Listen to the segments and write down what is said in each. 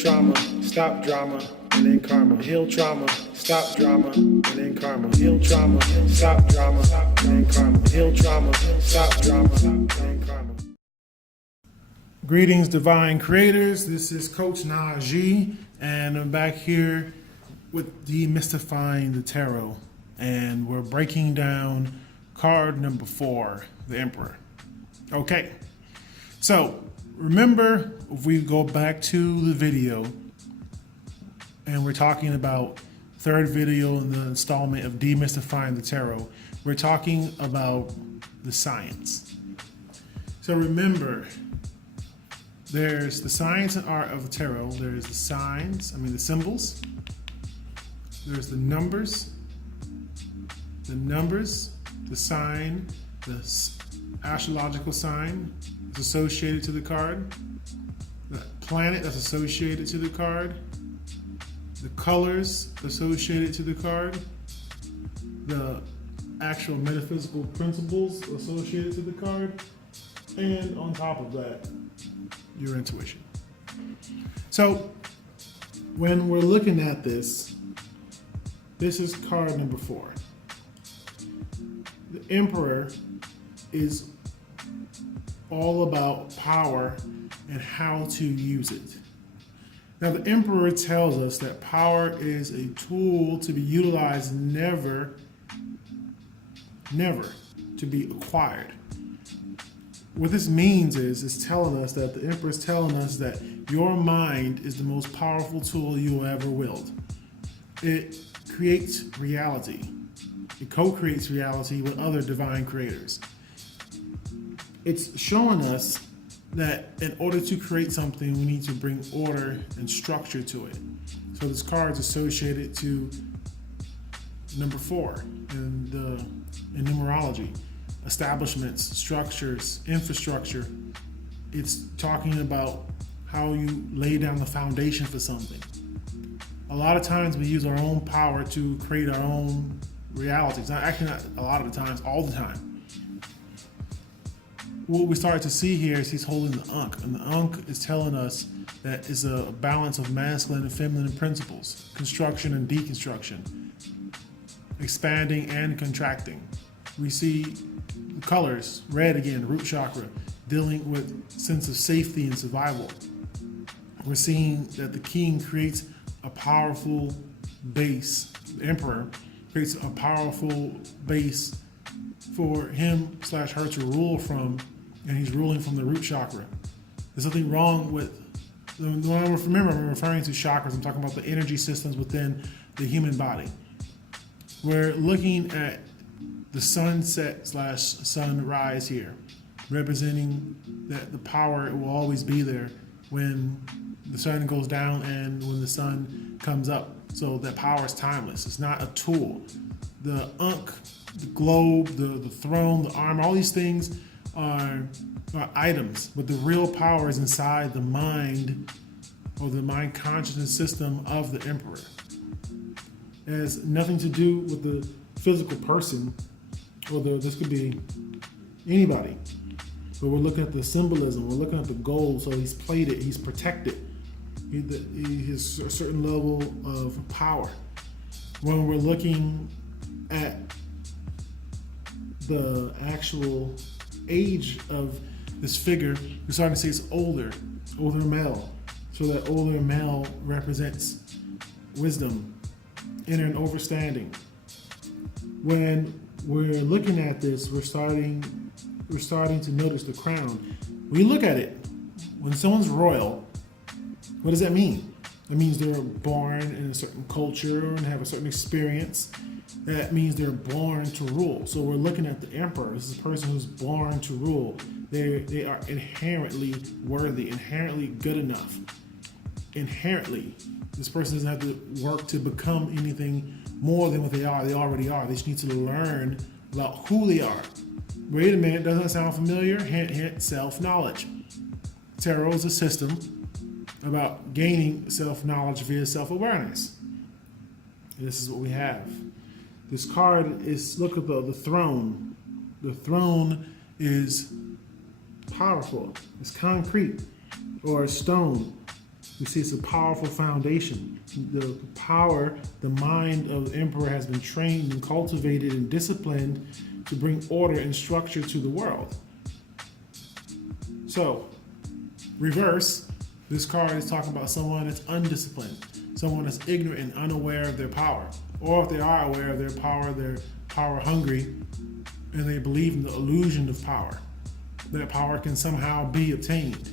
trauma, stop drama, and then karma. Heal trauma, stop drama, and then karma. Heal trauma, stop drama, and then karma. Heal trauma, stop drama, and then karma. Greetings, divine creators. This is Coach Najee, and I'm back here with Demystifying the Tarot, and we're breaking down card number 4, the Emperor. Okay, so remember, if we go back to the video, and we're talking about third video in the installment of Demystifying the Tarot, we're talking about the science. So remember, there's the science and art of the tarot. There's the signs, the symbols. There's the numbers, the sign, the astrological sign that's associated to the card, the planet that's associated to the card, the colors associated to the card, the actual metaphysical principles associated to the card, and on top of that, your intuition. So when we're looking at this is card number 4. The Emperor is all about power and how to use it. Now, the Emperor tells us that power is a tool to be utilized, never to be acquired. What this means is it's telling us that the Emperor is telling us that your mind is the most powerful tool you ever wield. It creates reality. It co-creates reality with other divine creators. It's showing us that in order to create something, we need to bring order and structure to it. So this card is associated to number 4 in numerology. Establishments, structures, infrastructure. It's talking about how you lay down the foundation for something. A lot of times we use our own power to create our own realities. Not a lot of the times, all the time. What we start to see here is he's holding the Ankh, and the Ankh is telling us that it's a balance of masculine and feminine principles, construction and deconstruction, expanding and contracting. We see the colors, red again, root chakra, dealing with sense of safety and survival. We're seeing that the king creates a powerful base. The Emperor creates a powerful base for him/her to rule from, and he's ruling from the root chakra. There's nothing wrong with, remember, I'm referring to chakras. I'm talking about the energy systems within the human body. We're looking at the sunset/sunrise here, representing that the power will always be there when the sun goes down and when the sun comes up. So that power is timeless. It's not a tool. The Ankh, the globe, the throne, the armor, all these things are items, but the real power is inside the mind, or the mind consciousness system of the Emperor. It has nothing to do with the physical person, or this could be anybody. But we're looking at the symbolism, we're looking at the gold, so he's played it, he's protected. He has a certain level of power. When we're looking at the actual age of this figure, we're starting to see it's older male. So that older male represents wisdom, inner and overstanding. When we're looking at this, we're starting to notice the crown. When you look at it, when someone's royal, what does that mean? That means they're born in a certain culture and have a certain experience. That means they're born to rule. So we're looking at the Emperor. This is a person who's born to rule. They are inherently worthy, inherently good enough. Inherently, this person doesn't have to work to become anything more than what they are. They already are. They just need to learn about who they are. Wait a minute, doesn't that sound familiar? Hint, hint, self-knowledge. Tarot is a system about gaining self-knowledge via self-awareness. This is what we have. This card is, look at the throne. The throne is powerful. It's concrete or stone. We see it's a powerful foundation. The power, the mind of the emperor has been trained and cultivated and disciplined to bring order and structure to the world. So, reverse, this card is talking about someone that's undisciplined, someone that's ignorant and unaware of their power. Or if they are aware of their power, they're power hungry, and they believe in the illusion of power, that power can somehow be obtained.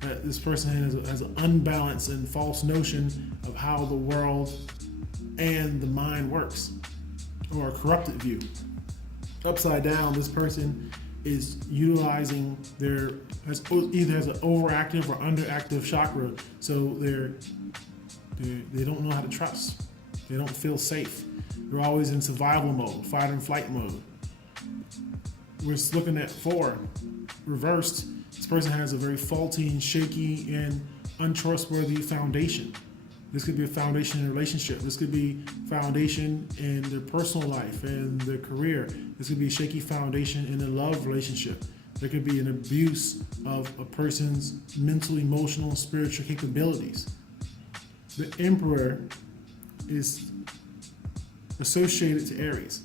That this person has an unbalanced and false notion of how the world and the mind works, or a corrupted view. Upside down, this person is utilizing either has an overactive or underactive chakra, so they don't know how to trust. They don't feel safe. They're always in survival mode, fight and flight mode. We're looking at 4, reversed. This person has a very faulty and shaky and untrustworthy foundation. This could be a foundation in a relationship. This could be foundation in their personal life and their career. This could be a shaky foundation in a love relationship. There could be an abuse of a person's mental, emotional, and spiritual capabilities. The Emperor is associated to Aries.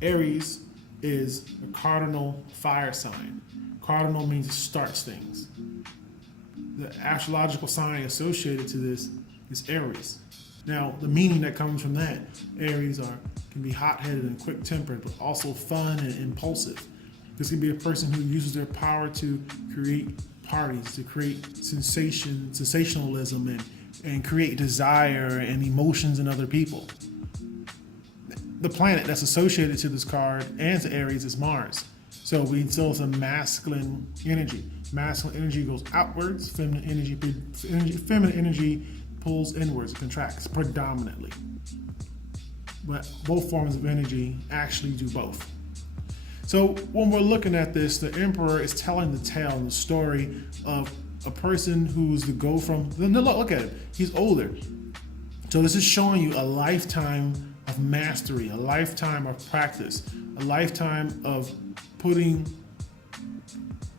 Aries is a cardinal fire sign. Cardinal means it starts things. The astrological sign associated to this is Aries. Now, the meaning that comes from that, Aries can be hot-headed and quick-tempered, but also fun and impulsive. This can be a person who uses their power to create parties, to create sensationalism, and create desire and emotions in other people. The planet that's associated to this card and to Aries is Mars. So we still have some masculine energy. Masculine energy goes outwards. Feminine energy pulls inwards, contracts predominantly. But both forms of energy actually do both. So when we're looking at this, the Emperor is telling the tale and the story of a person who's to go from. Look at him. He's older. So this is showing you a lifetime of mastery, a lifetime of practice, a lifetime of putting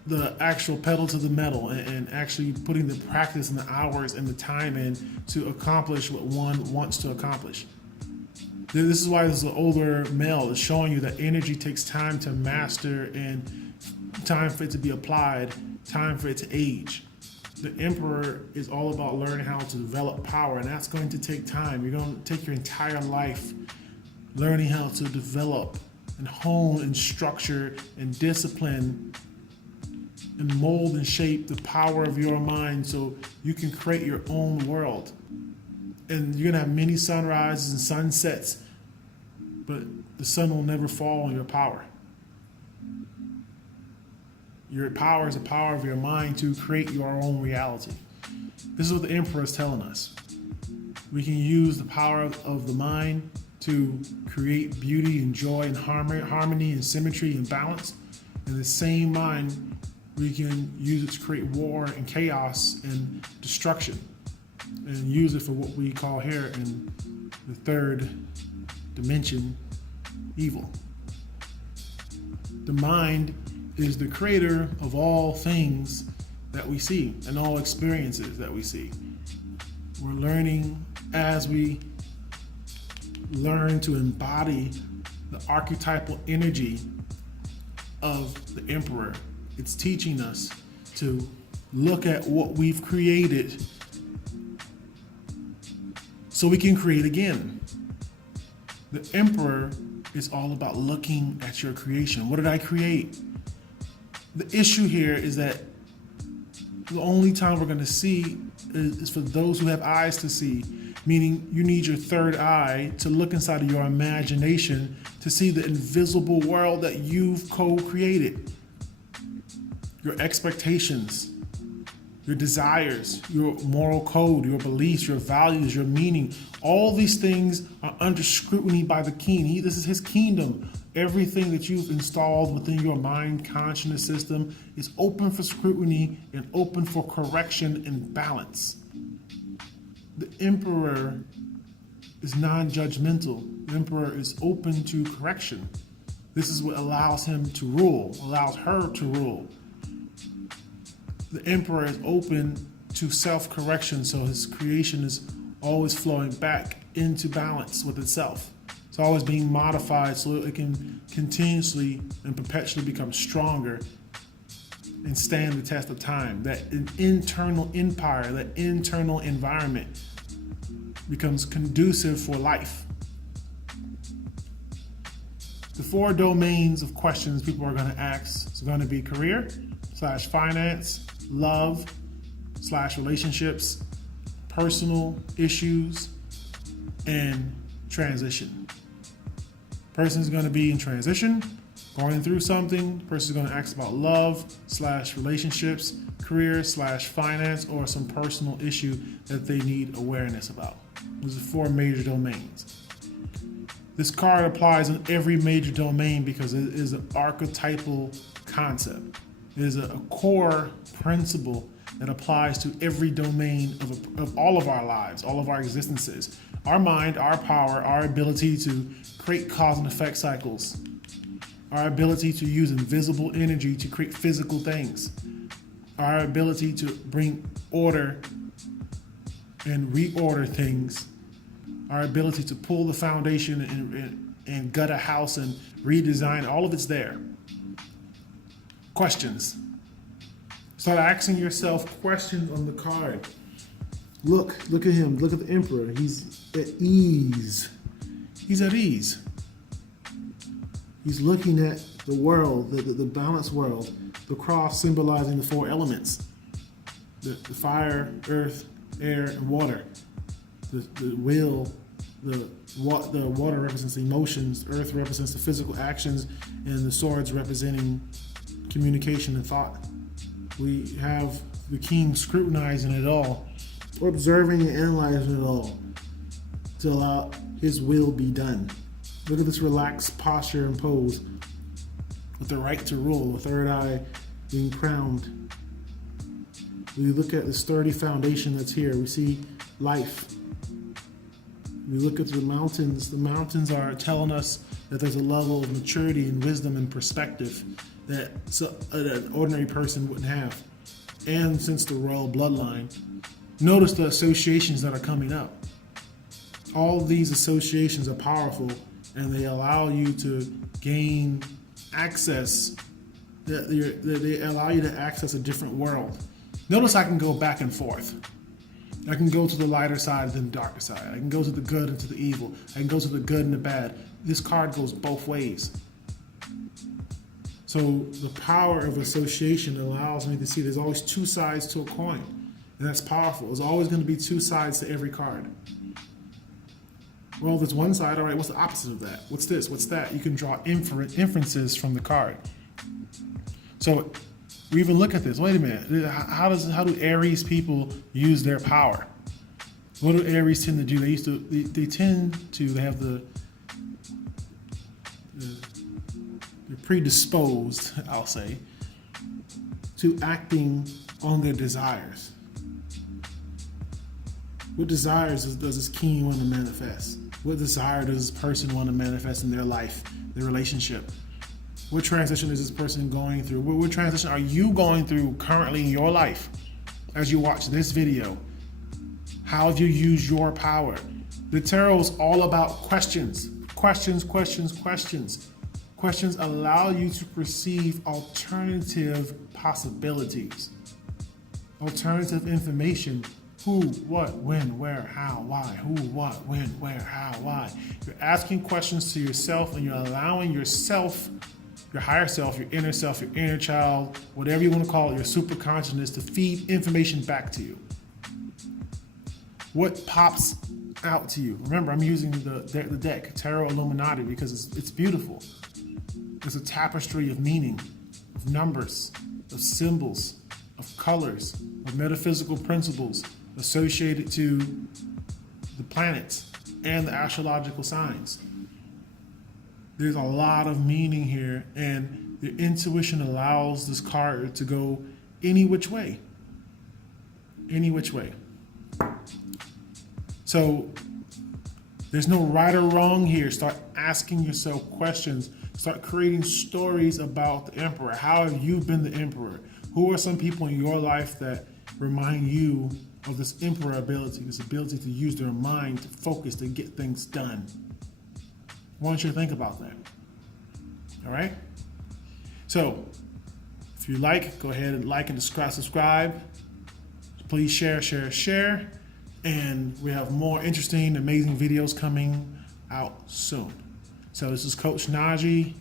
the actual pedal to the metal and actually putting the practice and the hours and the time in to accomplish what one wants to accomplish. This is why this is an older male. It's showing you that energy takes time to master and time for it to be applied, time for it to age. The Emperor is all about learning how to develop power, and that's going to take time. You're going to take your entire life learning how to develop and hone and structure and discipline and mold and shape the power of your mind so you can create your own world. And you're gonna have many sunrises and sunsets, but the sun will never fall on your power. Your power is the power of your mind to create your own reality. This is what the Emperor is telling us. We can use the power of the mind to create beauty and joy and harmony and symmetry and balance. In the same mind, we can use it to create war and chaos and destruction, and use it for what we call here in the third dimension, evil. The mind is the creator of all things that we see and all experiences that we see. We're learning as we learn to embody the archetypal energy of the Emperor. It's teaching us to look at what we've created so we can create again. The Emperor is all about looking at your creation. What did I create? The issue here is that the only time we're going to see is for those who have eyes to see, meaning you need your third eye to look inside of your imagination to see the invisible world that you've co-created. Your expectations, your desires, your moral code, your beliefs, your values, your meaning, all these things are under scrutiny by the king. This is his kingdom. Everything that you've installed within your mind consciousness system is open for scrutiny and open for correction and balance. The Emperor is non-judgmental. The Emperor is open to correction. This is what allows him to rule, allows her to rule. The Emperor is open to self-correction, so his creation is always flowing back into balance with itself. It's always being modified so it can continuously and perpetually become stronger and stand the test of time. That an internal empire, that internal environment becomes conducive for life. The 4 domains of questions people are going to ask is going to be career / finance, love / relationships, personal issues, and transition. Person's going to be in transition, going through something. Person's going to ask about love / relationships, career / finance, or some personal issue that they need awareness about. Those are 4 major domains. This card applies in every major domain because it is an archetypal concept. It is a core principle that applies to every domain of all of our lives, all of our existences. Our mind, our power, our ability to create cause and effect cycles, our ability to use invisible energy to create physical things, our ability to bring order and reorder things, our ability to pull the foundation and gut a house and redesign, all of it's there. Questions. Start asking yourself questions on the card. Look at him. Look at the Emperor. He's at ease. He's at ease. He's looking at the world, the balanced world, the cross symbolizing the 4 elements, the fire, earth, air, and water. The will, the water represents emotions, earth represents the physical actions, and the swords representing communication and thought. We have the king scrutinizing it all, observing and analyzing it all to allow his will be done. Look at this relaxed posture and pose with the right to rule, the third eye being crowned. We look at the sturdy foundation that's here. We see life. We look at the mountains. The mountains are telling us that there's a level of maturity and wisdom and perspective that an ordinary person wouldn't have. And since the royal bloodline, notice the associations that are coming up. All of these associations are powerful, and they allow you to gain access. They allow you to access a different world. Notice I can go back and forth. I can go to the lighter side and the darker side. I can go to the good and to the evil. I can go to the good and the bad. This card goes both ways. So the power of association allows me to see there's always 2 sides to a coin. And that's powerful. There's always going to be 2 sides to every card. Well, there's one side, all right, what's the opposite of that? What's this? What's that? You can draw inferences from the card. So we even look at this. Wait a minute. How do Aries people use their power? What do Aries tend to do? They tend to have they're predisposed, I'll say, to acting on their desires. What desires does this king want to manifest? What desire does this person want to manifest in their life, their relationship? What transition is this person going through? What transition are you going through currently in your life as you watch this video? How have you used your power? The tarot is all about questions. Questions, questions, questions. Questions allow you to perceive alternative possibilities, alternative information. Who, what, when, where, how, why. Who, what, when, where, how, why. You're asking questions to yourself, and you're allowing yourself, your higher self, your inner child, whatever you want to call it, your super consciousness, to feed information back to you. What pops out to you? Remember, I'm using the deck, Tarot Illuminati, because it's beautiful. It's a tapestry of meaning, of numbers, of symbols, of colors, of metaphysical principles associated to the planets and the astrological signs. There's a lot of meaning here, and your intuition allows this card to go any which way. Any which way. So there's no right or wrong here. Start asking yourself questions. Start creating stories about the Emperor. How have you been the Emperor? Who are some people in your life that remind you of this emperor ability, this ability to use their mind to focus to get things done. I want you to think about that. All right? So, if you like, go ahead and like and subscribe. Please share. And we have more interesting, amazing videos coming out soon. So this is Coach Najee.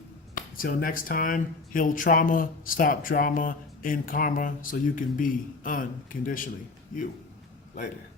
Until next time, heal trauma, stop drama, end karma, so you can be unconditionally you. Later.